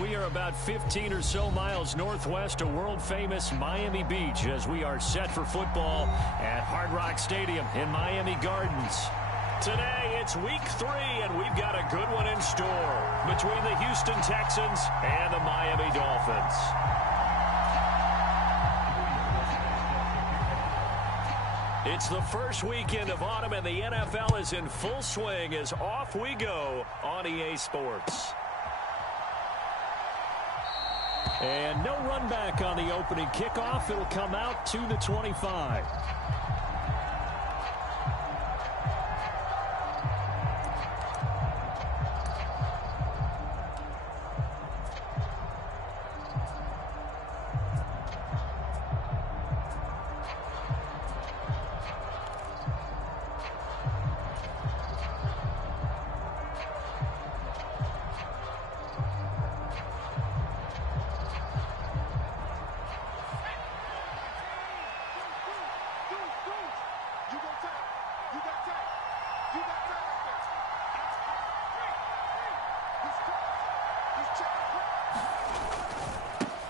We are about 15 or so miles northwest of world-famous Miami Beach as we are set for football at Hard Rock Stadium in Miami Gardens. Today, it's week 3, and we've got a good one in store between the Houston Texans and the Miami Dolphins. It's the first weekend of autumn, and the NFL is in full swing as off we go on EA Sports. And no run back on the opening kickoff. It'll come out to the 25.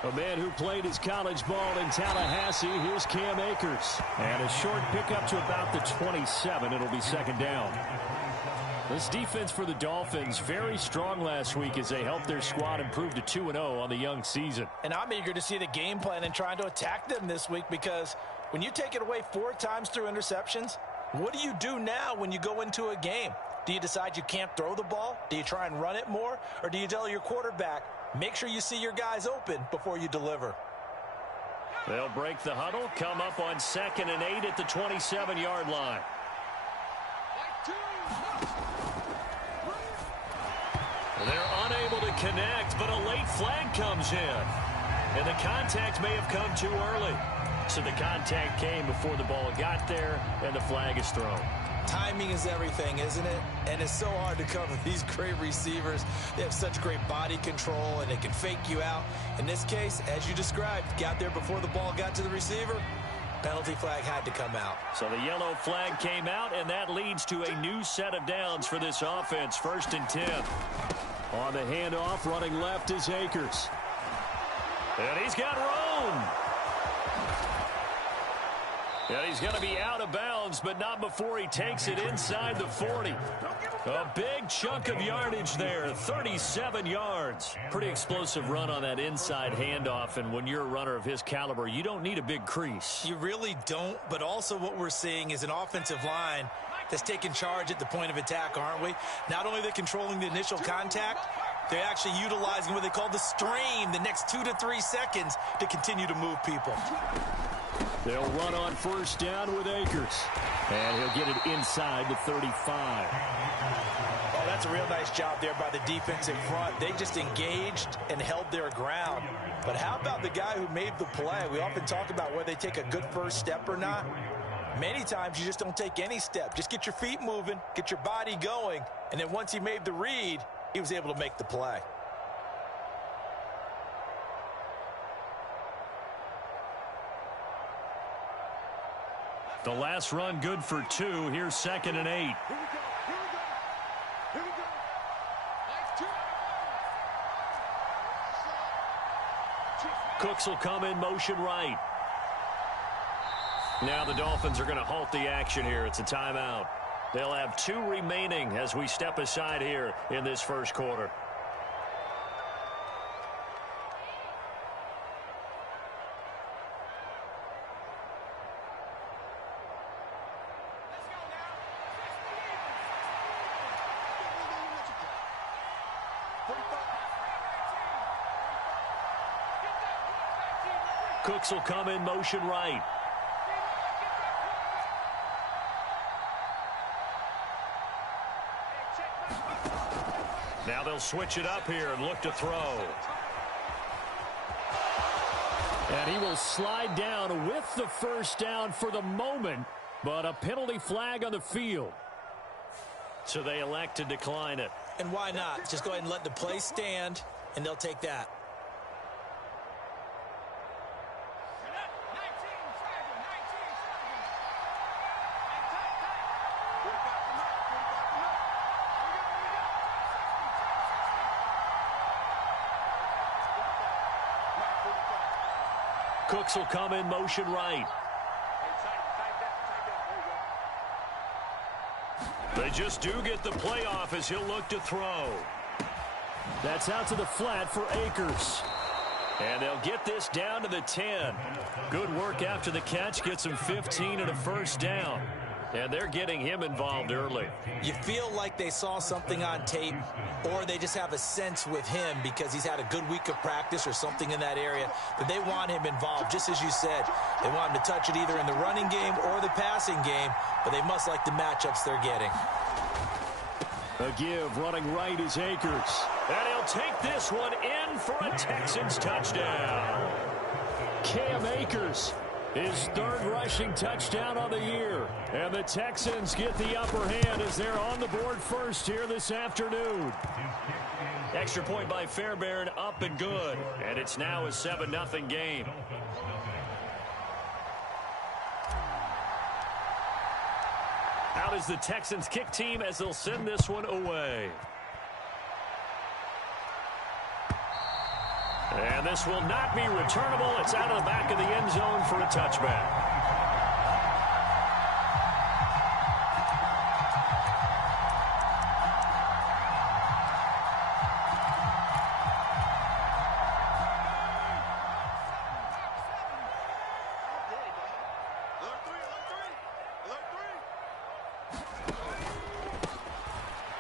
A man who played his college ball in Tallahassee, here's Cam Akers. And a short pickup to about the 27. It'll be second down. This defense for the Dolphins, very strong last week as they helped their squad improve to 2-0 on the young season. And I'm eager to see the game plan and trying to attack them this week, because when you take it away 4 times through interceptions, what do you do now when you go into a game? Do you decide you can't throw the ball? Do you try and run it more? Or do you tell your quarterback, make sure you see your guys open before you deliver? They'll break the huddle, come up on 2nd and 8 at the 27-yard line. They're unable to connect, but a late flag comes in. And the contact may have come too early. So the contact came before the ball got there, and the flag is thrown. Timing is everything, isn't it? And it's so hard to cover these great receivers. They have such great body control, and they can fake you out. In this case, as you described, got there before the ball got to the receiver. Penalty flag had to come out. So the yellow flag came out, and that leads to a new set of downs for this offense. 1st and 10. On the handoff, running left is Akers. And he's got room. And he's going to be out of bounds, but not before he takes it inside the 40. A big chunk of yardage there, 37 yards. Pretty explosive run on that inside handoff, and when you're a runner of his caliber, you don't need a big crease. You really don't, but also what we're seeing is an offensive line that's taking charge at the point of attack, aren't we? Not only are they controlling the initial contact, they're actually utilizing what they call the stream, the next 2 to 3 seconds, to continue to move people. They'll run on 1st down with Akers. And he'll get it inside the 35. Oh, that's a real nice job there by the defense in front. They just engaged and held their ground. But how about the guy who made the play? We often talk about whether they take a good first step or not. Many times you just don't take any step. Just get your feet moving, get your body going, and then once he made the read, he was able to make the play. The last run good for 2. Here's 2nd and 8. Cooks will come in motion right. Now the Dolphins are going to halt the action here. It's a timeout. They'll have 2 remaining as we step aside here in this first quarter. Cooks will come in motion right. Now they'll switch it up here and look to throw. And he will slide down with the 1st down for the moment, but a penalty flag on the field. So they elect to decline it. And why not? Just go ahead and let the play stand, and they'll take that. Cooks will come in motion right. They just do get the playoff as he'll look to throw. That's out to the flat for Akers. And they'll get this down to the 10. Good work after the catch. Gets him 15 and a first down. And they're getting him involved early. You feel like they saw something on tape, or they just have a sense with him because he's had a good week of practice or something in that area that they want him involved. Just as you said, they want him to touch it either in the running game or the passing game, but they must like the matchups they're getting. A give running right is Akers. And he'll take this one in for a Texans touchdown. Cam Akers, his third rushing touchdown on the year. And the Texans get the upper hand as they're on the board first here this afternoon. Extra point by Fairbairn, up and good. And it's now a 7-0 game. Out is the Texans kick team as they'll send this one away. And this will not be returnable. It's out of the back of the end zone for a touchback.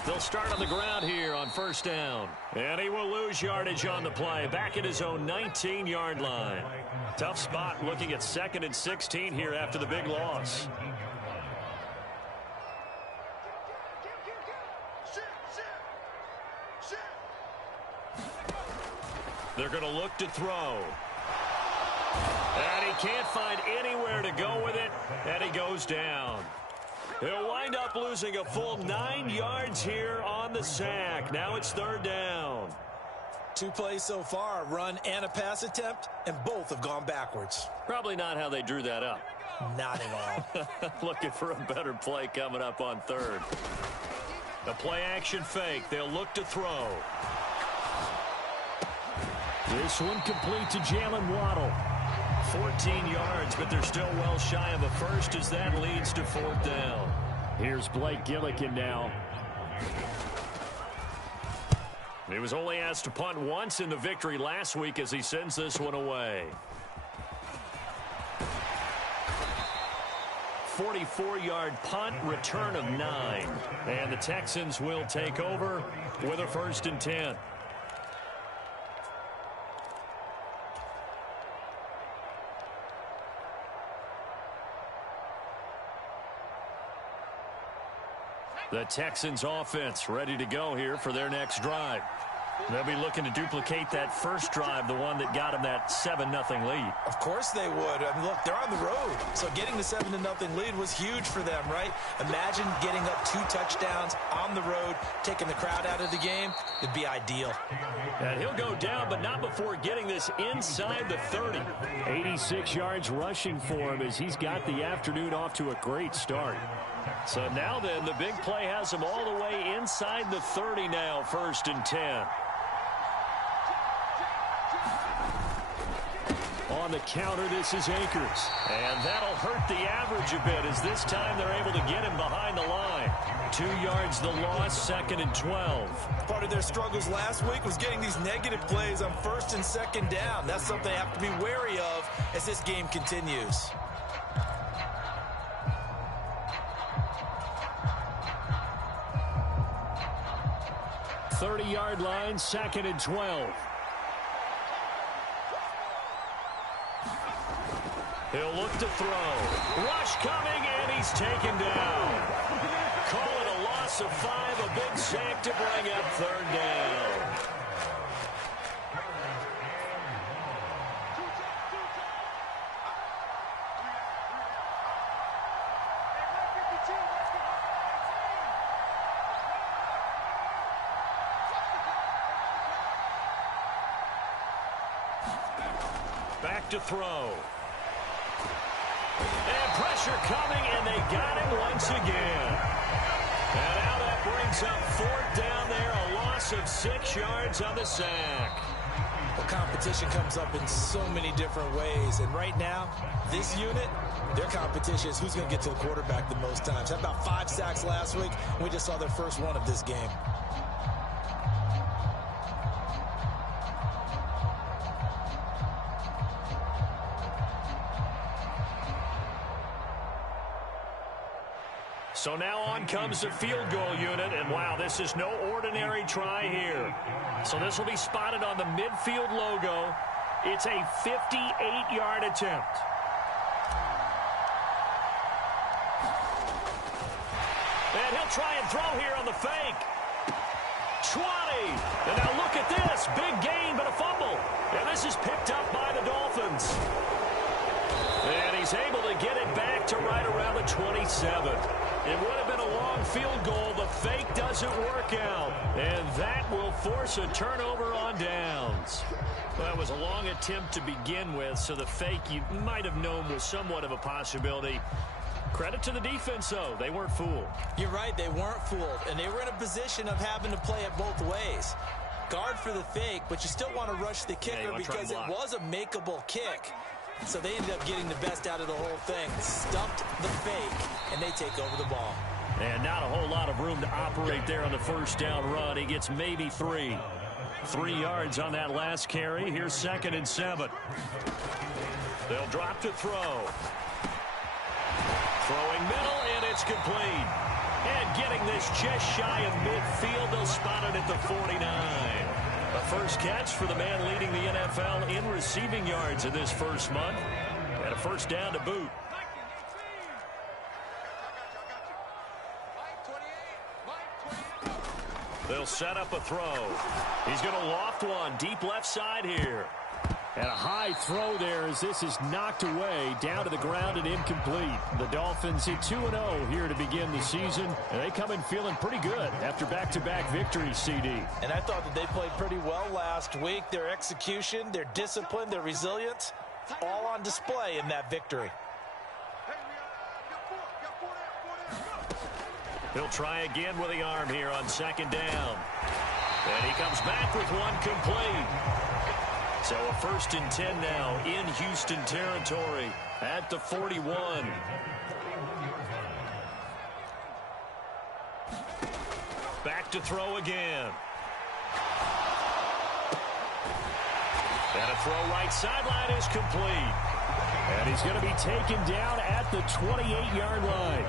They'll start on the ground here on first down. And he will lose yardage on the play. Back at his own 19-yard line. Tough spot looking at 2nd and 16 here after the big loss. They're going to look to throw. And he can't find anywhere to go with it. And he goes down. He'll wind up losing a full 9 yards here on the sack. Now it's third down. 2 plays so far, a run and a pass attempt, and both have gone backwards. Probably not how they drew that up. Not at all. Looking for a better play coming up on third. The play action fake. They'll look to throw. This one complete to Jalen Waddle. 14 yards, but they're still well shy of a first as that leads to fourth down. Here's Blake Gillikin now. He was only asked to punt once in the victory last week as he sends this one away. 44-yard punt, return of 9. And the Texans will take over with a 1st and 10. The Texans offense ready to go here for their next drive. They'll be looking to duplicate that first drive, the one that got them that 7-0 lead. Of course they would. I mean, look, they're on the road. So getting the 7-0 lead was huge for them, right? Imagine getting up 2 touchdowns on the road, taking the crowd out of the game. It'd be ideal. And he'll go down, but not before getting this inside the 30. 86 yards rushing for him as he's got the afternoon off to a great start. So now then, the big play has him all the way inside the 30 now, 1st and 10. On the counter, this is Akers. And that'll hurt the average a bit as this time they're able to get him behind the line. 2 yards the loss, 2nd and 12. Part of their struggles last week was getting these negative plays on 1st and 2nd down. That's something they have to be wary of as this game continues. 30-yard line, 2nd and 12. He'll look to throw. Rush coming, and he's taken down. Call it a loss of 5, a big sack to bring up 3rd down. Back to throw. And pressure coming, and they got him once again. And now that brings up 4th down there, a loss of 6 yards on the sack. Well, competition comes up in so many different ways. And right now, this unit, their competition is who's going to get to the quarterback the most times. Had about 5 sacks last week, and we just saw their first one of this game. So now on comes the field goal unit, and wow, this is no ordinary try here. So this will be spotted on the midfield logo. It's a 58-yard attempt. And he'll try and throw here on the fake. 20. And now look at this. Big gain, but a fumble. And this is picked up by the Dolphins. And he's able to get it back to right around the 27. It would have been a long field goal. The fake doesn't work out. And that will force a turnover on downs. Well, that was a long attempt to begin with, so the fake you might have known was somewhat of a possibility. Credit to the defense, though. They weren't fooled. You're right. They weren't fooled. And they were in a position of having to play it both ways. Guard for the fake, but you still want to rush the kicker because it was a makeable kick. So they ended up getting the best out of the whole thing. Stumped the fake, and they take over the ball. And not a whole lot of room to operate there on the first down run. He gets maybe 3. 3 yards on that last carry. Here's 2nd and 7. They'll drop to throw. Throwing middle, and it's complete. And getting this just shy of midfield, they'll spot it at the 49. A first catch for the man leading the NFL in receiving yards in this first month. And a first down to boot. They'll set up a throw. He's going to loft one deep left side here. And a high throw there as this is knocked away down to the ground and incomplete. The Dolphins hit 2-0 here to begin the season. And they come in feeling pretty good after back-to-back victories, CD. And I thought that they played pretty well last week. Their execution, their discipline, their resilience, all on display in that victory. He'll try again with the arm here on 2nd down. And he comes back with one complete. So a 1st and 10 now in Houston territory at the 41. Back to throw again. And a throw right sideline is complete. And he's going to be taken down at the 28-yard line.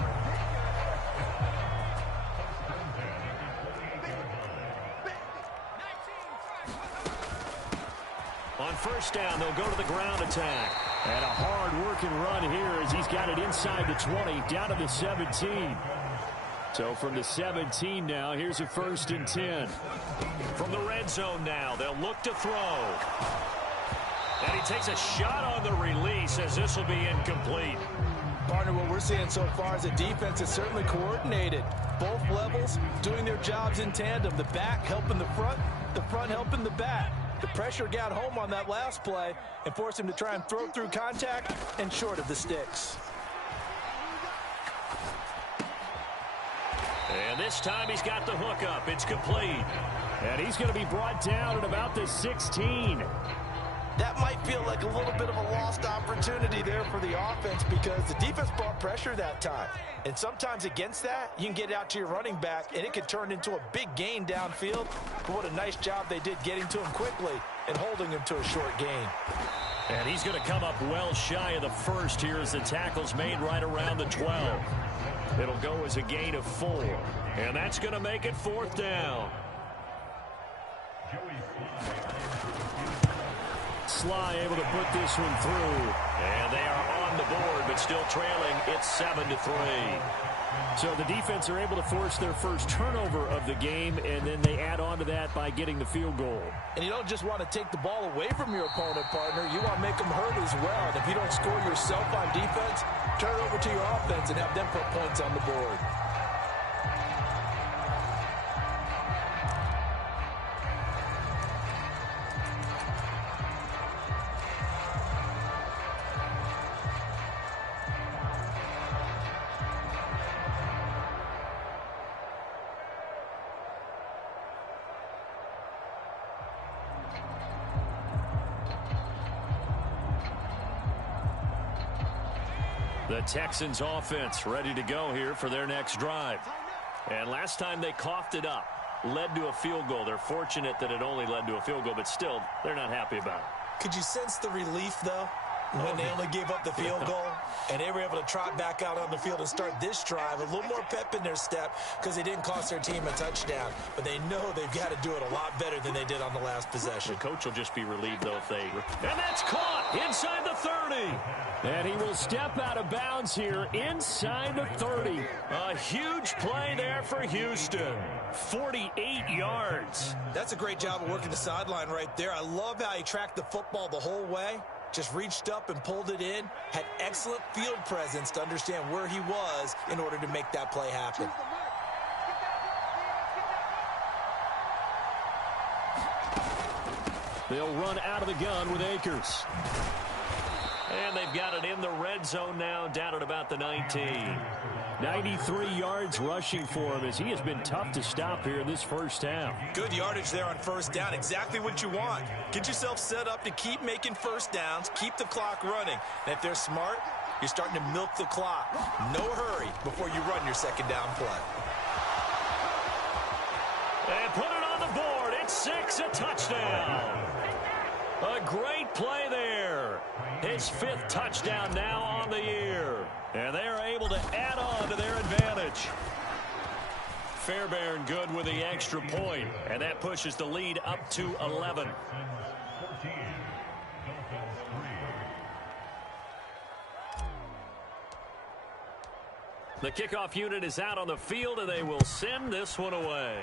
On first down, they'll go to the ground attack. And a hard-working run here as he's got it inside the 20, down to the 17. So from the 17 now, here's a 1st and 10. From the red zone now, they'll look to throw. And he takes a shot on the release as this will be incomplete. Partner, what we're seeing so far is the defense is certainly coordinated. Both levels doing their jobs in tandem. The back helping the front helping the back. The pressure got home on that last play and forced him to try and throw through contact and short of the sticks. And this time he's got the hook up. It's complete. And he's going to be brought down at about the 16. That might feel like a little bit of a lost opportunity there for the offense because the defense brought pressure that time. And sometimes against that, you can get out to your running back, and it can turn into a big gain downfield. But what a nice job they did getting to him quickly and holding him to a short gain. And he's going to come up well shy of the first here as the tackle's made right around the 12. It'll go as a gain of 4. And that's going to make it 4th down. Sly able to put this one through. And they are on the board, but still trailing. It's 7-3. So the defense are able to force their first turnover of the game, and then they add on to that by getting the field goal. And you don't just want to take the ball away from your opponent, partner. You want to make them hurt as well. And if you don't score yourself on defense, turn it over to your offense and have them put points on the board. The Texans offense ready to go here for their next drive. And last time they coughed it up, led to a field goal. They're fortunate that it only led to a field goal, but still, they're not happy about it. Could you sense the relief, though, when they only gave up the field goal and they were able to trot back out on the field and start this drive? A little more pep in their step because they didn't cost their team a touchdown, but they know they've got to do it a lot better than they did on the last possession. The coach will just be relieved, though, if they... And that's caught inside the 30. And he will step out of bounds here inside the 30. A huge play there for Houston. 48 yards. That's a great job of working the sideline right there. I love how he tracked the football the whole way. Just reached up and pulled it in. Had excellent field presence to understand where he was in order to make that play happen. They'll run out of the gun with Akers. And they've got it in the red zone now, down at about the 19. 93 yards rushing for him as he has been tough to stop here in this first half. Good yardage there on first down. Exactly what you want. Get yourself set up to keep making first downs, keep the clock running. And if they're smart, you're starting to milk the clock. No hurry before you run your second down play. And put it on the board. It's 6, a touchdown. A great play there. His 5th touchdown now on the year. And they are able to add on to their advantage. Fairbairn good with the extra point. And that pushes the lead up to 11. The kickoff unit is out on the field, and they will send this one away.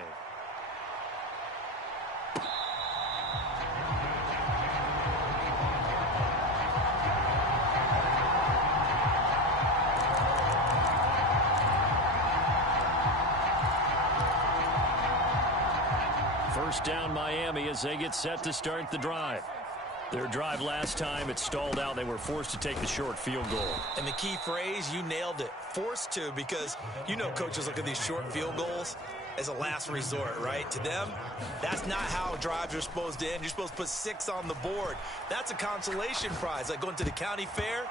First down Miami as they get set to start the drive. Their drive last time, it stalled out. They were forced to take the short field goal. And the key phrase, you nailed it. Forced to, because you know coaches look at these short field goals as a last resort, right? To them, that's not how drives are supposed to end. You're supposed to put 6 on the board. That's a consolation prize. Like going to the county fair,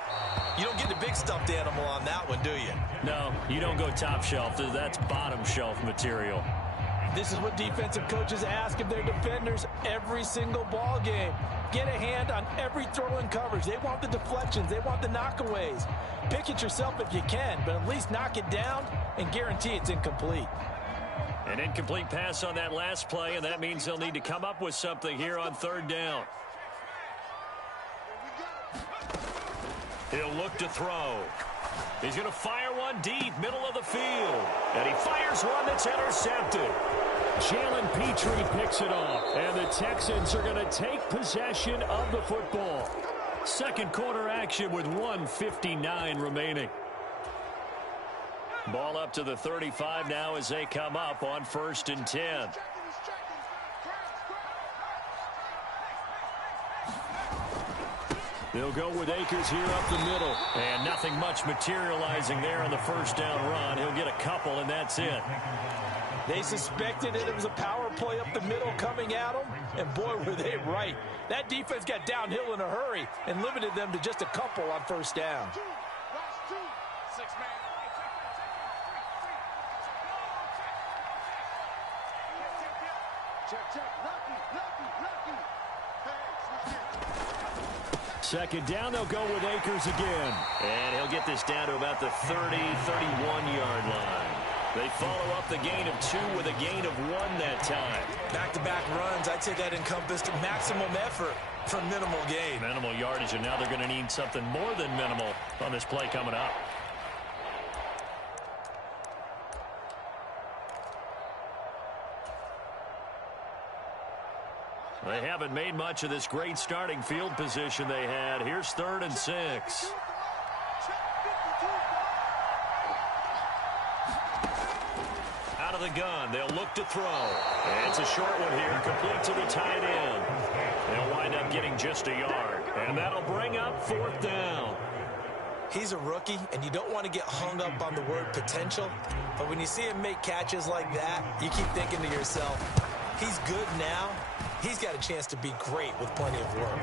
you don't get the big stuffed animal on that one, do you? No, you don't go top shelf. That's bottom shelf material. This is what defensive coaches ask of their defenders every single ball game. Get a hand on every throw in coverage. They want the deflections. They want the knockaways. Pick it yourself if you can, but at least knock it down and guarantee it's incomplete. An incomplete pass on that last play, and that means they'll need to come up with something here on third down. He'll look to throw. He's going to fire one deep, middle of the field. And he fires one that's intercepted. Jalen Petrie picks it off. And the Texans are going to take possession of the football. Second quarter action with 1:59 remaining. Ball up to the 35 now as they come up on 1st and 10. They'll go with Akers here up the middle. And nothing much materializing there on the first down run. He'll get a couple, and that's it. They suspected it was a power play up the middle coming at them, and boy, were they right. That defense got downhill in a hurry and limited them to just a couple on first down. Second down, they'll go with Akers again. And he'll get this down to about the 31-yard line. They follow up the gain of 2 with a gain of 1 that time. Back-to-back runs, I'd say that encompassed maximum effort for minimal gain. Minimal yardage, and now they're going to need something more than minimal on this play coming up. They haven't made much of this great starting field position they had. Here's 3rd and 6. Out of the gun, they'll look to throw. And it's a short one here, complete to the tight end. They'll wind up getting just a yard. And that'll bring up 4th down. He's a rookie, and you don't want to get hung up on the word potential. But when you see him make catches like that, you keep thinking to yourself, he's good now. He's got a chance to be great with plenty of work.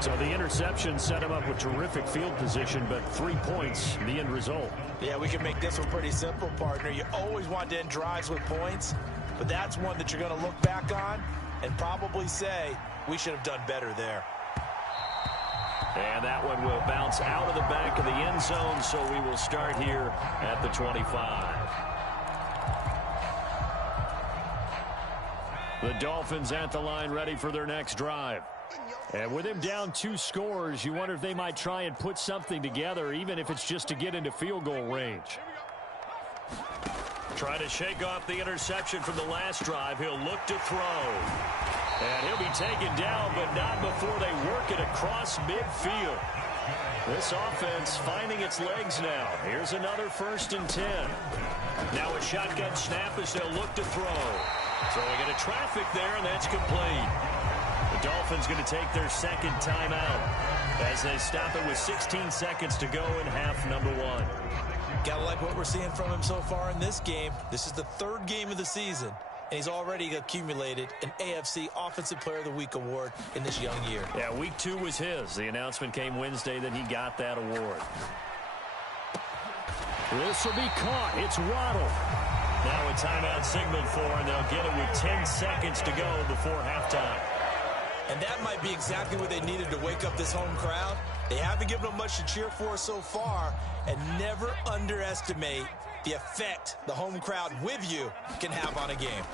So the interception set him up with terrific field position, but 3 points, the end result. Yeah, we can make this one pretty simple, partner. You always want to end drives with points, but that's one that you're going to look back on and probably say, we should have done better there. And that one will bounce out of the back of the end zone, so we will start here at the 25. The Dolphins at the line, ready for their next drive. And with him down 2 scores, you wonder if they might try and put something together, even if it's just to get into field goal range. Trying to shake off the interception from the last drive. He'll look to throw. And he'll be taken down, but not before they work it across midfield. This offense finding its legs now. Here's another 1st and 10. Now a shotgun snap as they'll look to throw. Throwing into traffic there, and that's complete. The Dolphins going to take their second timeout as they stop it with 16 seconds to go in half number 1. Gotta like what we're seeing from him so far in this game. This is the 3rd game of the season, and he's already accumulated an AFC Offensive Player of the Week award in this young year. Yeah, week 2 was his. The announcement came Wednesday that he got that award. This will be caught. It's Waddle. Now a timeout signaled for, and they'll get it with 10 seconds to go before halftime. And that might be exactly what they needed to wake up this home crowd. They haven't given them much to cheer for so far, and never underestimate the effect the home crowd with you can have on a game.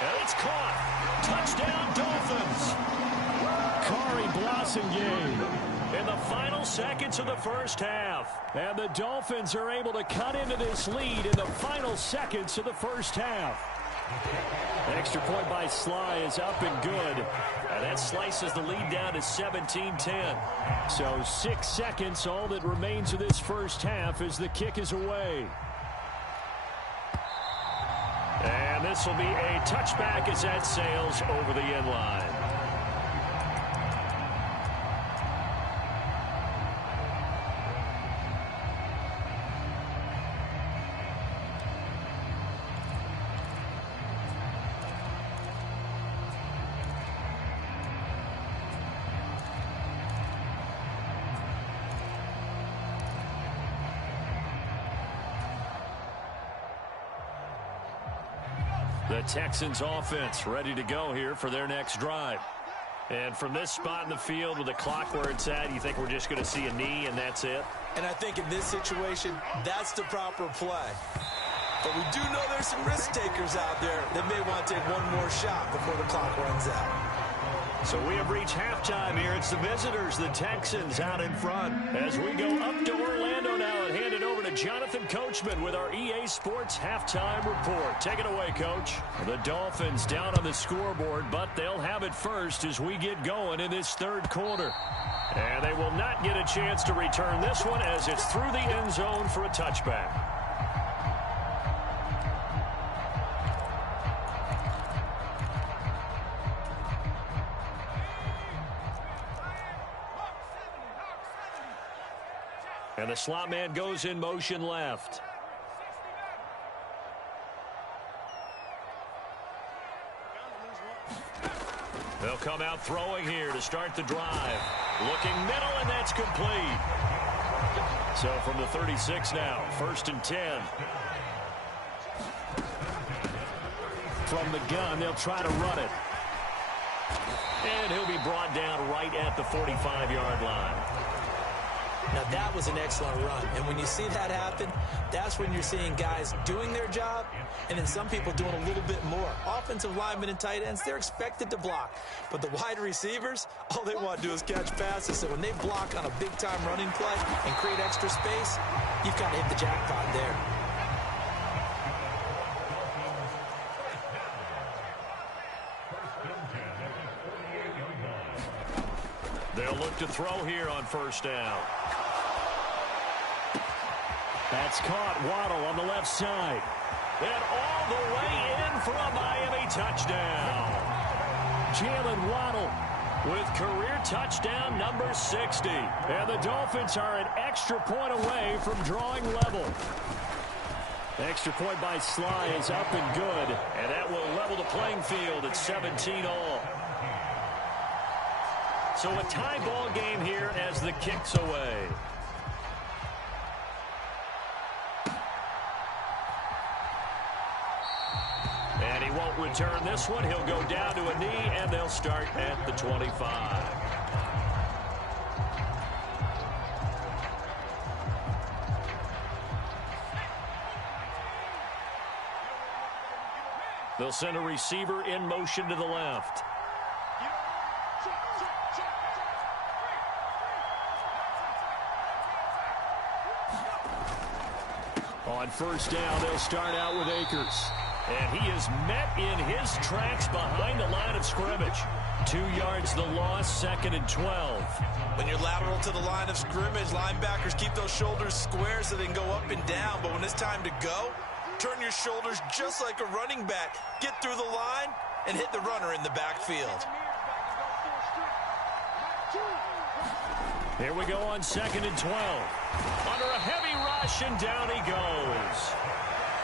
And it's caught. Touchdown, Dolphins. Kari Blasingame in the final seconds of the first half. And the Dolphins are able to cut into this lead in the final seconds of the first half. An extra point by Sly is up and good. And that slices the lead down to 17-10. So 6 seconds, all that remains of this first half as the kick is away. And this will be a touchback as that sails over the end line. The Texans offense ready to go here for their next drive. And from this spot in the field with the clock where it's at, you think we're just going to see a knee and that's it? And I think in this situation, that's the proper play. But we do know there's some risk takers out there that may want to take one more shot before the clock runs out. So we have reached halftime here. It's the visitors, the Texans, out in front. As we go up to Orlando now and hand it over to Jonathan Coachman with our EA Sports Halftime Report. Take it away, Coach. The Dolphins down on the scoreboard, but they'll have it first as we get going in this 3rd quarter. And they will not get a chance to return this one as it's through the end zone for a touchback. And the slot man goes in motion left. They'll come out throwing here to start the drive. Looking middle, and that's complete. So from the 36 now, 1st and 10. From the gun, they'll try to run it. And he'll be brought down right at the 45-yard line. Now, that was an excellent run. And when you see that happen, that's when you're seeing guys doing their job and then some people doing a little bit more. Offensive linemen and tight ends, they're expected to block. But the wide receivers, all they want to do is catch passes. So when they block on a big-time running play and create extra space, you've kind of hit the jackpot there. They'll look to throw here on 1st down. That's caught. Waddle on the left side. And all the way in for a Miami touchdown. Jalen Waddle with career touchdown number 60. And the Dolphins are an extra point away from drawing level. Extra point by Sly is up and good. And that will level the playing field at 17 all. So a tie ball game here as the kick's away. And he won't return this one. He'll go down to a knee, and they'll start at the 25. They'll send a receiver in motion to the left. On first down, they'll start out with Akers. And he is met in his tracks behind the line of scrimmage. 2 yards the loss, 2nd and 12. When you're lateral to the line of scrimmage, linebackers keep those shoulders square so they can go up and down. But when it's time to go, turn your shoulders just like a running back. Get through the line and hit the runner in the backfield. Here we go on 2nd and 12. Under a heavy rush, and down he goes.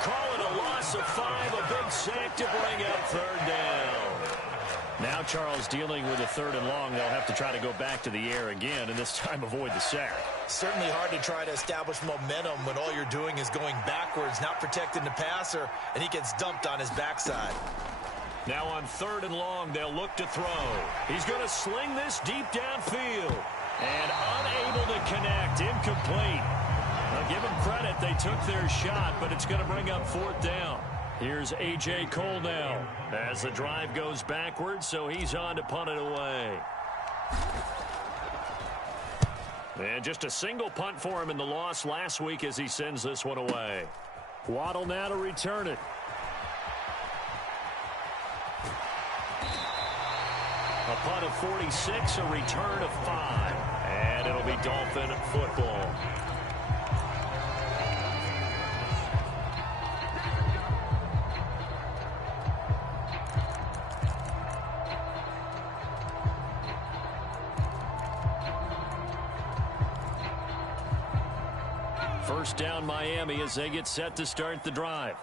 Call it a loss of 5, a big sack to bring up 3rd down. Now Charles dealing with a 3rd and long. They'll have to try to go back to the air again, and this time avoid the sack. Certainly hard to try to establish momentum when all you're doing is going backwards, not protecting the passer, and he gets dumped on his backside. Now on 3rd and long, they'll look to throw. He's going to sling this deep downfield. And unable to connect, incomplete. Now give them credit, they took their shot, but it's going to bring up 4th down. Here's A.J. Cole now as the drive goes backwards, so he's on to punt it away. And just a single punt for him in the loss last week as he sends this one away. Waddle now to return it. A punt of 46, a return of 5. And it'll be Dolphin football. First down Miami as they get set to start the drive.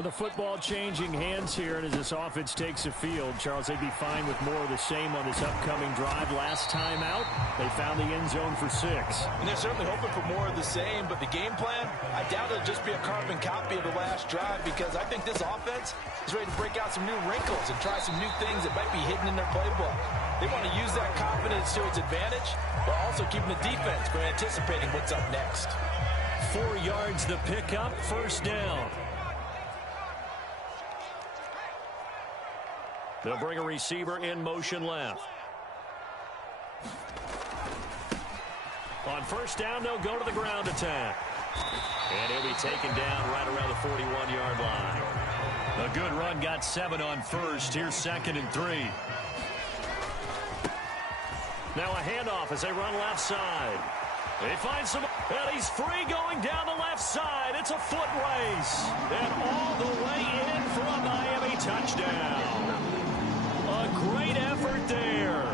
The football changing hands here, and as this offense takes the field, Charles, they'd be fine with more of the same on this upcoming drive. Last time out, they found the end zone for 6. And they're certainly hoping for more of the same, but the game plan, I doubt it'll just be a carbon copy of the last drive, because I think this offense is ready to break out some new wrinkles and try some new things that might be hidden in their playbook. They want to use that confidence to its advantage, but also keeping the defense from anticipating what's up next. 4 yards the pickup, first down. They'll bring a receiver in motion left. On first down, they'll go to the ground attack. And he'll be taken down right around the 41-yard line. A good run, got 7 on first. Here's 2nd and 3. Now a handoff as they run left side. They find some, and he's free going down the left side. It's a foot race. And all the way in for a Miami touchdown. A great effort there.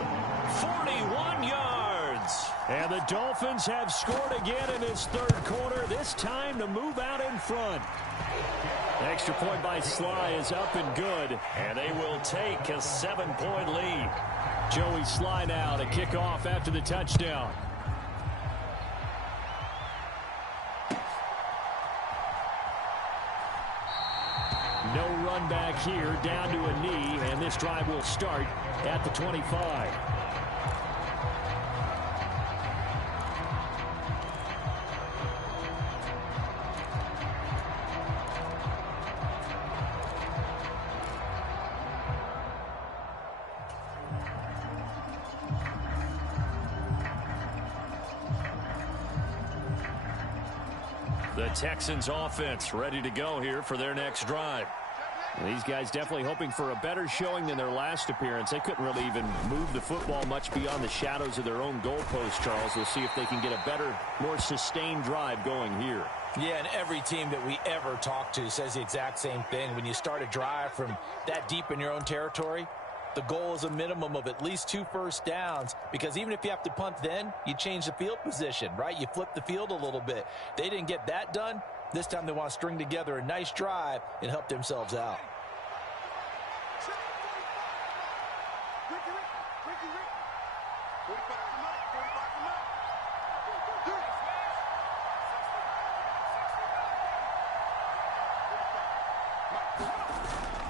41 yards. And the Dolphins have scored again in this 3rd quarter, this time to move out in front. Extra point by Sly is up and good, and they will take a 7-point lead. Joey Sly now to kick off after the touchdown. No run back here, down to a knee, and this drive will start at the 25. The Texans offense ready to go here for their next drive. These guys definitely hoping for a better showing than their last appearance. They couldn't really even move the football much beyond the shadows of their own goalpost, Charles. We'll see if they can get a better, more sustained drive going here. Yeah, and every team that we ever talk to says the exact same thing. When you start a drive from that deep in your own territory, the goal is a minimum of at least 2 first downs, because even if you have to punt then, you change the field position, right? You flip the field a little bit. They didn't get that done. This time they want to string together a nice drive and help themselves out.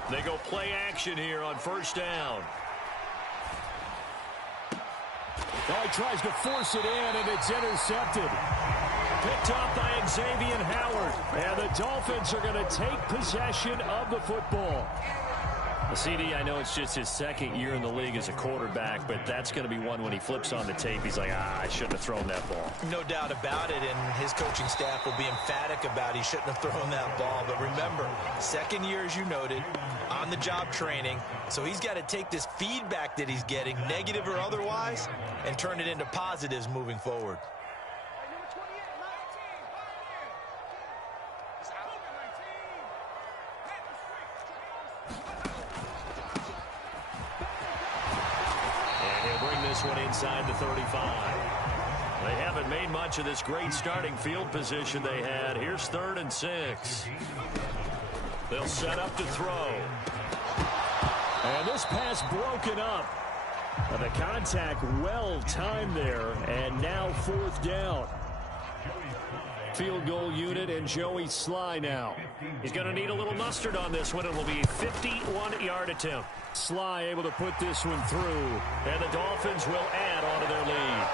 They go play action here on first down. Oh, he tries to force it in, and it's intercepted. Picked up by Xavier Howard. And the Dolphins are going to take possession of the football. The CD, I know it's just his second year in the league as a quarterback, but that's going to be one when he flips on the tape. He's like, I shouldn't have thrown that ball. No doubt about it, and his coaching staff will be emphatic about he shouldn't have thrown that ball. But remember, second year, as you noted, on-the-job training. So he's got to take this feedback that he's getting, negative or otherwise, and turn it into positives moving forward. One inside the 35. They haven't made much of this great starting field position they had. Here's 3rd and 6. They'll set up to throw. And this pass broken up. The contact well timed there, and now 4th down. Field goal unit and Joey Sly now. He's going to need a little mustard on this one. It will be a 51-yard attempt. Sly able to put this one through. And the Dolphins will add on to their lead.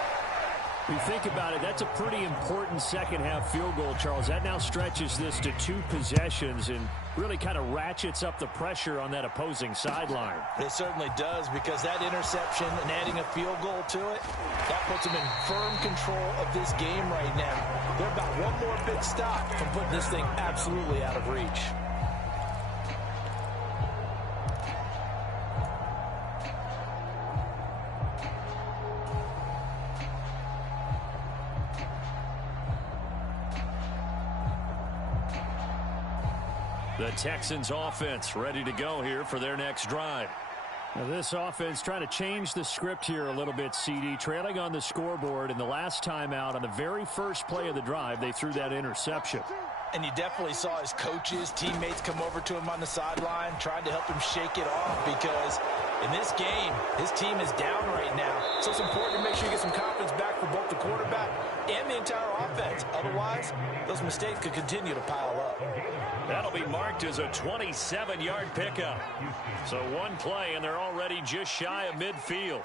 You think about it, that's a pretty important second-half field goal, Charles. That now stretches this to 2 possessions and really kind of ratchets up the pressure on that opposing sideline. It certainly does, because that interception and adding a field goal to it, that puts them in firm control of this game right now. They're about one more big stop from putting this thing absolutely out of reach. The Texans offense ready to go here for their next drive. Now this offense trying to change the script here a little bit, CD. Trailing on the scoreboard, and the last time out on the very first play of the drive, they threw that interception. And you definitely saw his coaches, teammates come over to him on the sideline, trying to help him shake it off, because in this game, his team is down right now. So it's important to make sure you get some confidence back for both the quarterback and the entire offense. Otherwise, those mistakes could continue to pile up. That'll be marked as a 27-yard pickup. So one play, and they're already just shy of midfield.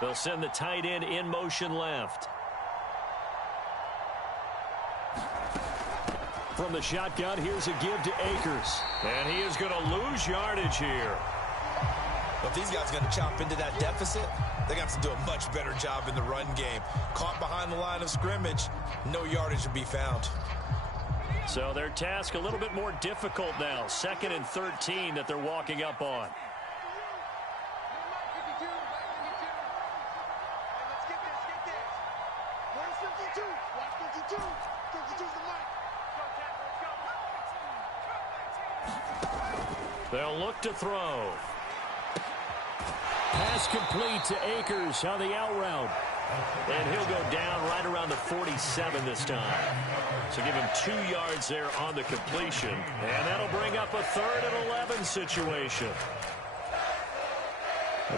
They'll send the tight end in motion left. From the shotgun, here's a give to Akers. And he is going to lose yardage here. If these guys are going to chop into that deficit, they're going to have to do a much better job in the run game. Caught behind the line of scrimmage, no yardage to be found. So their task a little bit more difficult now. 2nd and 13 that they're walking up on. They'll look to throw. Pass complete to Akers on the out route. And he'll go down right around the 47 this time. So give him 2 yards there on the completion. And that'll bring up a 3rd and 11 situation.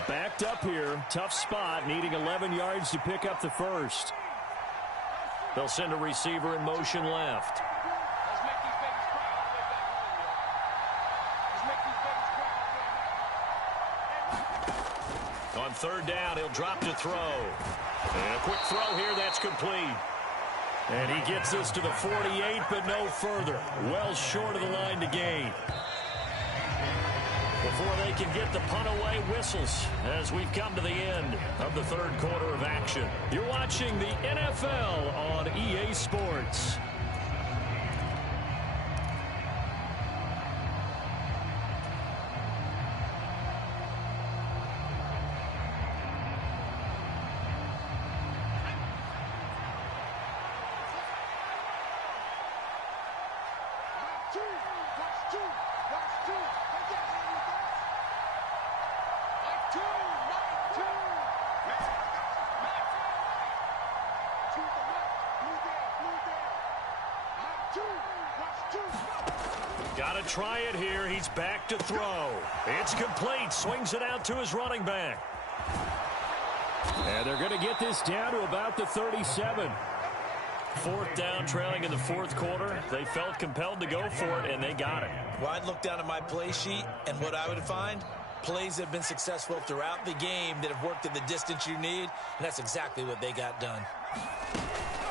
Backed up here. Tough spot. Needing 11 yards to pick up the first. They'll send a receiver in motion left. On 3rd down, he'll drop to throw. And a quick throw here, that's complete. And he gets this to the 48, but no further. Well short of the line to gain. Before they can get the punt away, whistles as we've come to the end of the 3rd quarter of action. You're watching the NFL on EA Sports. Got to try it here. He's back to throw. It's complete. Swings it out to his running back. And they're going to get this down to about the 37. Fourth down, trailing in the fourth quarter. They felt compelled to go for it, and they got it. Well, I'd look down at my play sheet, and what I would find, plays that have been successful throughout the game that have worked at the distance you need, and that's exactly what they got done.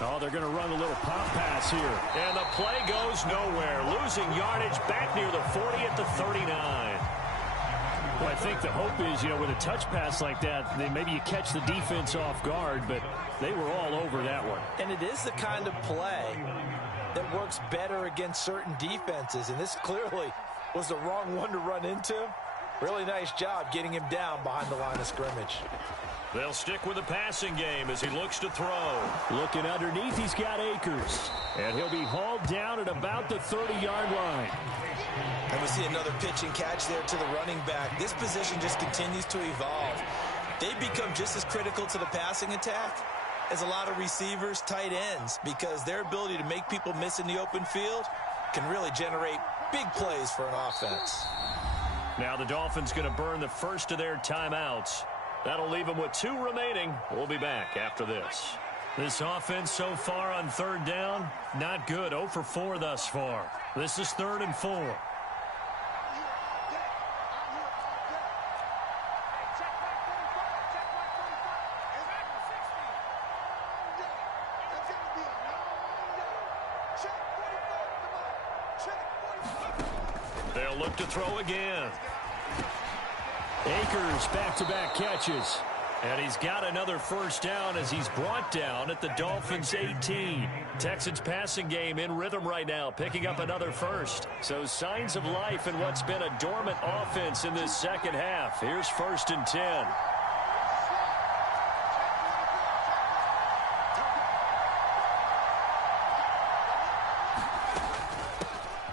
Oh, they're going to run a little pop pass here. And the play goes nowhere. Losing yardage back near the 40 at the 39. Well, I think the hope is, with a touch pass like that, maybe you catch the defense off guard, but they were all over that one. And it is the kind of play that works better against certain defenses, and this clearly was the wrong one to run into. Really nice job getting him down behind the line of scrimmage. They'll stick with the passing game as he looks to throw. Looking underneath, he's got Akers. And he'll be hauled down at about the 30-yard line. And we see another pitch and catch there to the running back. This position just continues to evolve. They become just as critical to the passing attack as a lot of receivers, tight ends, because their ability to make people miss in the open field can really generate big plays for an offense. Now the Dolphins going to burn the first of their timeouts. That'll leave them with 2 remaining. We'll be back after this. This offense so far on third down, not good. 0 for 4 thus far. This is 3rd and 4. They'll look to throw again. Akers back-to-back catches. And he's got another first down as he's brought down at the Dolphins' 18. Texans passing game in rhythm right now, picking up another first. So signs of life in what's been a dormant offense in this second half. Here's 1st and 10.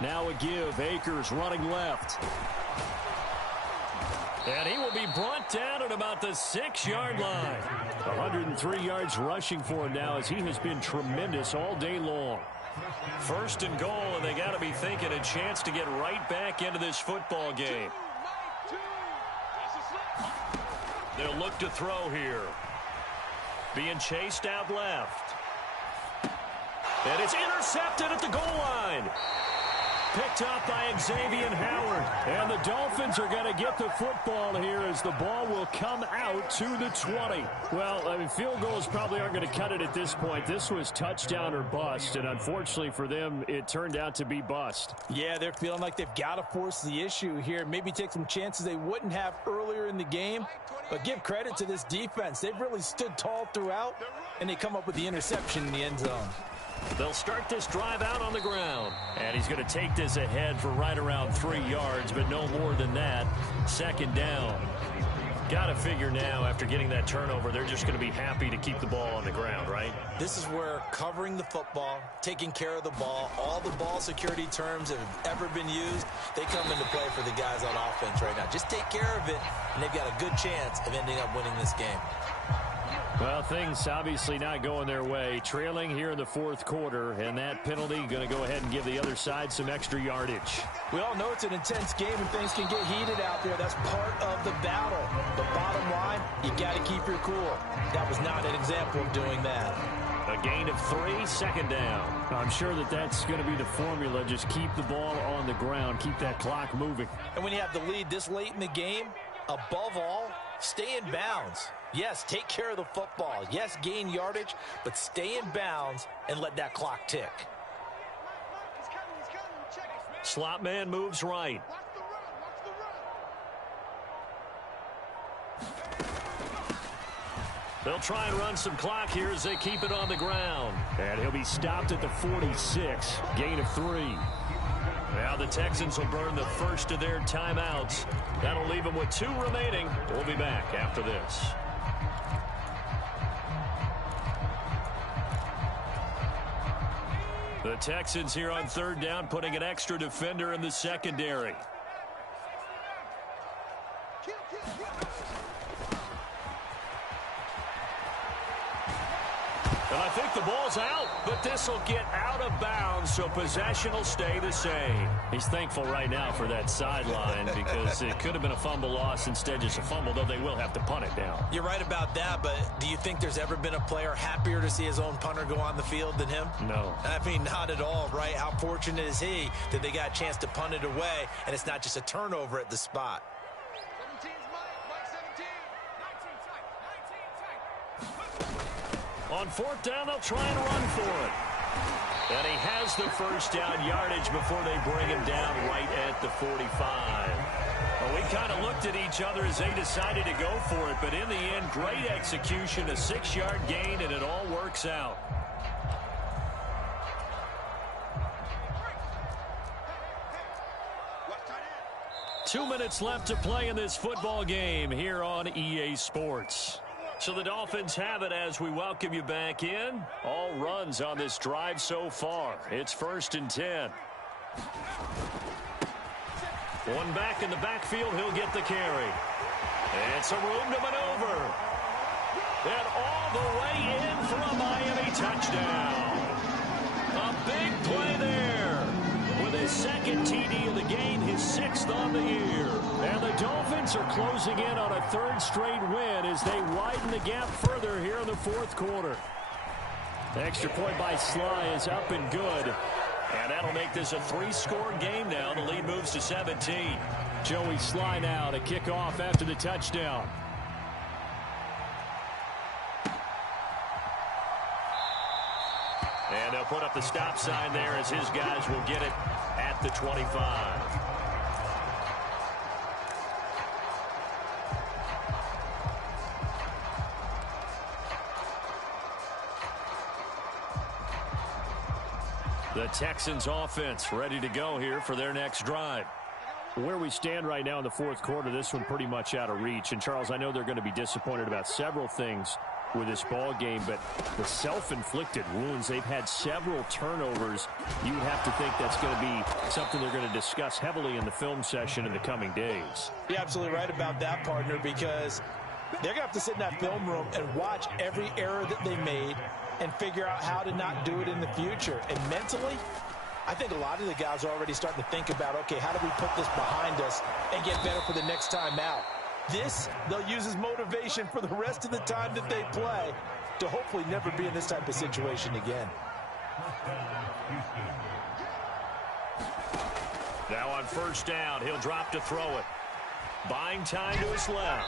Now a give. Akers running left. And he will be brought down at about the 6-yard line. 103 yards rushing for him now as he has been tremendous all day long. 1st and goal, and they got to be thinking a chance to get right back into this football game. They'll look to throw here. Being chased out left. And it's intercepted at the goal line. Picked up by Xavier Howard. And the Dolphins are going to get the football here as the ball will come out to the 20. Well, field goals probably aren't going to cut it at this point. This was touchdown or bust, and unfortunately for them, it turned out to be bust. Yeah, they're feeling like they've got to force the issue here. Maybe take some chances they wouldn't have earlier in the game. But give credit to this defense. They've really stood tall throughout, and they come up with the interception in the end zone. They'll start this drive out on the ground. And he's going to take this ahead for right around 3 yards, but no more than that. 2nd down. Got to figure now, after getting that turnover, they're just going to be happy to keep the ball on the ground, right? This is where covering the football, taking care of the ball, all the ball security terms that have ever been used, they come into play for the guys on offense right now. Just take care of it, and they've got a good chance of ending up winning this game. Well, things obviously not going their way. Trailing here in the 4th quarter, and that penalty going to go ahead and give the other side some extra yardage. We all know it's an intense game and things can get heated out there. That's part of the battle. The bottom line, you got to keep your cool. That was not an example of doing that. A gain of 3, 2nd down. I'm sure that's going to be the formula. Just keep the ball on the ground. Keep that clock moving. And when you have the lead this late in the game, above all, stay in bounds. Yes, take care of the football. Yes, gain yardage, but stay in bounds and let that clock tick. Slot man moves right. They'll try and run some clock here as they keep it on the ground. And he'll be stopped at the 46. Gain of 3. Now the Texans will burn the first of their timeouts. That'll leave them with 2 remaining. We'll be back after this. The Texans here on third down, putting an extra defender in the secondary. And I think the ball's out, but this will get out of bounds, so possession will stay the same. He's thankful right now for that sideline because it could have been a fumble loss, instead just a fumble, though they will have to punt it down. You're right about that, but do you think there's ever been a player happier to see his own punter go on the field than him? No. I mean, not at all, right? How fortunate is he that they got a chance to punt it away, and it's not just a turnover at the spot. On fourth down, they'll try and run for it. And he has the first down yardage before they bring him down right at the 45. Well, we kind of looked at each other as they decided to go for it, but in the end, great execution, a 6-yard gain, and it all works out. Two minutes left to play in this football game here on EA Sports. So the Dolphins have it as we welcome you back in. All runs on this drive so far. It's 1st and 10. One back in the backfield. He'll get the carry. And some room to maneuver. And all the way in for a Miami touchdown. A big play there. With his second TD of the game, his 6th on the year. And the Dolphins are closing in on a 3rd straight win as they widen the gap further here in the 4th quarter. The extra point by Sly is up and good. And that'll make this a 3-score game now. The lead moves to 17. Joey Sly now to kick off after the touchdown. And they'll put up the stop sign there as his guys will get it at the 25. The Texans offense ready to go here for their next drive. Where we stand right now in the 4th quarter, this one pretty much out of reach. And, Charles, I know they're going to be disappointed about several things with this ball game, but the self-inflicted wounds, they've had several turnovers. You would have to think that's going to be something they're going to discuss heavily in the film session in the coming days. You're absolutely right about that, partner, because they're going to have to sit in that film room and watch every error that they made and figure out how to not do it in the future. And mentally, I think a lot of the guys are already starting to think about, okay, how do we put this behind us and get better for the next time out? This, they'll use as motivation for the rest of the time that they play to hopefully never be in this type of situation again. Now on first down, he'll drop to throw it. Buying time to his left.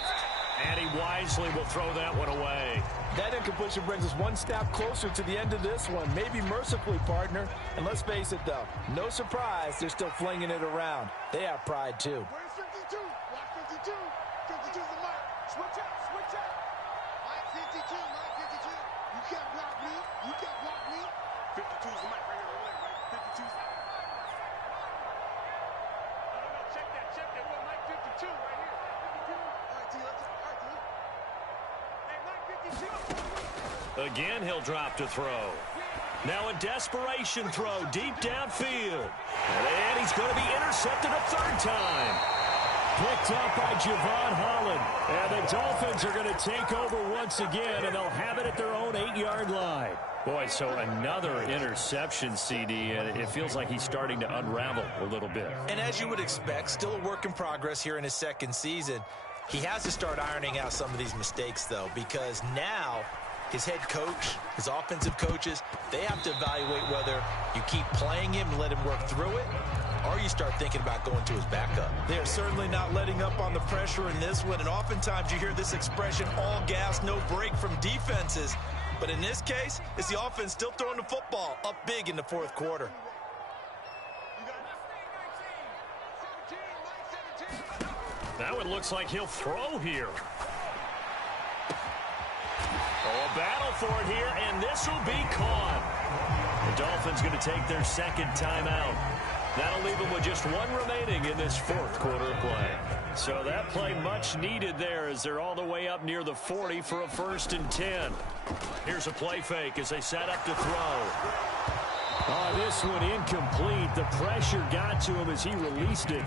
And he wisely will throw that one away. That incompletion brings us one step closer to the end of this one. Maybe mercifully, partner. And let's face it, though, no surprise, they're still flinging it around. They have pride, too. Where's 52? Block 52. 52's the mark. Switch up, switch up. Mike 52, Mike 52. You can't block me. You can't block me. 52's the mic right here, right? 52's. No, check that. Check that. We're Mike 52 right here. 52. All right, T, let's go. All right, T. Hey, Mike 52. Again, he'll drop to throw. Now a desperation throw deep downfield. And he's going to be intercepted a 3rd time. Picked up by Javon Holland. And the Dolphins are going to take over once again, and they'll have it at their own 8-yard line. Boy, so another interception, CD, and it feels like he's starting to unravel a little bit. And as you would expect, still a work in progress here in his 2nd season. He has to start ironing out some of these mistakes, though, because now his head coach, his offensive coaches, they have to evaluate whether you keep playing him and let him work through it, or you start thinking about going to his backup. They are certainly not letting up on the pressure in this one, and oftentimes you hear this expression, all gas, no break from defenses. But in this case, it's the offense still throwing the football up big in the 4th quarter. Now it looks like he'll throw here. Oh, a battle for it here, and this will be caught. The Dolphins going to take their 2nd timeout. That'll leave them with just one remaining in this 4th quarter of play. So that play much needed there as they're all the way up near the 40 for a 1st and 10. Here's a play fake as they set up to throw. Oh, this one incomplete. The pressure got to him as he released it.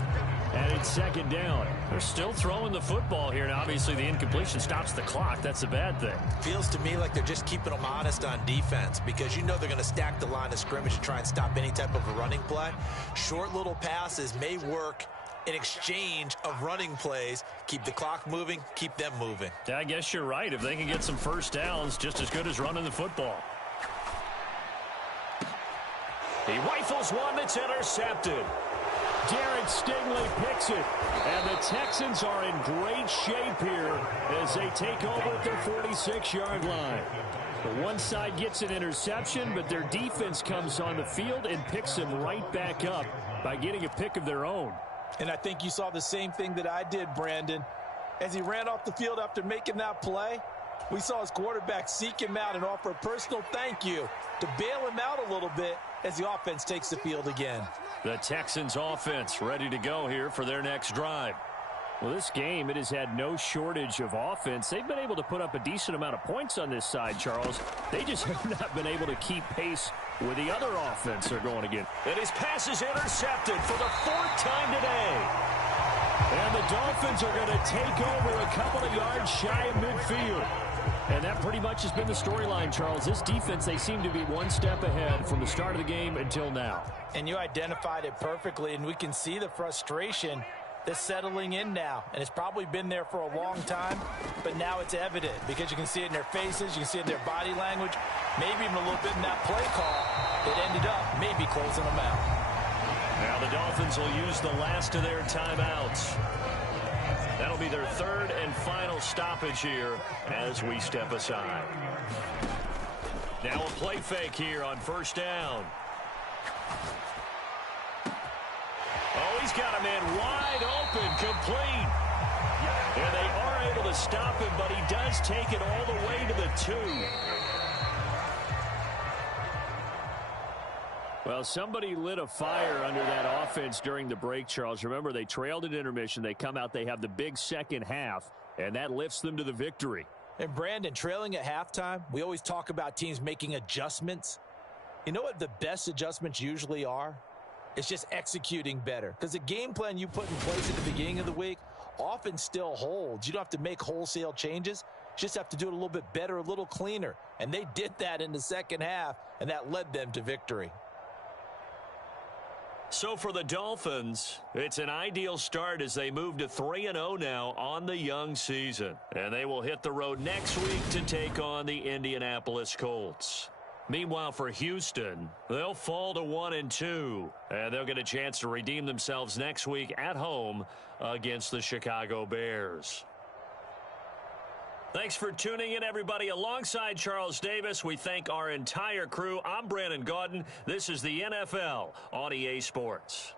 And it's second down. They're still throwing the football here. And obviously the incompletion stops the clock. That's a bad thing. Feels to me like they're just keeping them honest on defense because you know they're going to stack the line of scrimmage and try and stop any type of a running play. Short little passes may work in exchange of running plays. Keep the clock moving, keep them moving. Yeah, I guess you're right. If they can get some first downs, just as good as running the football. He rifles one that's intercepted. Jared Stingley picks it. And the Texans are in great shape here as they take over at their 46-yard line. The one side gets an interception, but their defense comes on the field and picks them right back up by getting a pick of their own. And I think you saw the same thing that I did, Brandon. As he ran off the field after making that play, we saw his quarterback seek him out and offer a personal thank you to bail him out a little bit as the offense takes the field again. The Texans offense ready to go here for their next drive. Well, this game, it has had no shortage of offense. They've been able to put up a decent amount of points on this side, Charles. They just have not been able to keep pace with the other offense they're going against. And his pass is intercepted for the fourth time today. And the Dolphins are going to take over a couple of yards shy of midfield. And that pretty much has been the storyline, Charles. This defense, they seem to be one step ahead from the start of the game until now. And you identified it perfectly, and we can see the frustration that's settling in now. And it's probably been there for a long time, but now it's evident because you can see it in their faces, you can see it in their body language, maybe even a little bit in that play call that ended up maybe closing them out. Now the Dolphins will use the last of their timeouts. That'll be their third and final stoppage here as we step aside. Now a play fake here on first down. Oh, he's got a man wide open, complete. And they are able to stop him, but he does take it all the way to the 2. Well, somebody lit a fire under that offense during the break, Charles. Remember, they trailed at intermission. They come out, they have the big second half, and that lifts them to the victory. And Brandon, trailing at halftime, we always talk about teams making adjustments. You know what the best adjustments usually are? It's just executing better. Because the game plan you put in place at the beginning of the week often still holds. You don't have to make wholesale changes. You just have to do it a little bit better, a little cleaner. And they did that in the second half, and that led them to victory. So for the Dolphins, it's an ideal start as they move to 3-0 now on the young season. And they will hit the road next week to take on the Indianapolis Colts. Meanwhile, for Houston, they'll fall to 1-2. And they'll get a chance to redeem themselves next week at home against the Chicago Bears. Thanks for tuning in, everybody. Alongside Charles Davis, we thank our entire crew. I'm Brandon Gaudin. This is the NFL on EA Sports.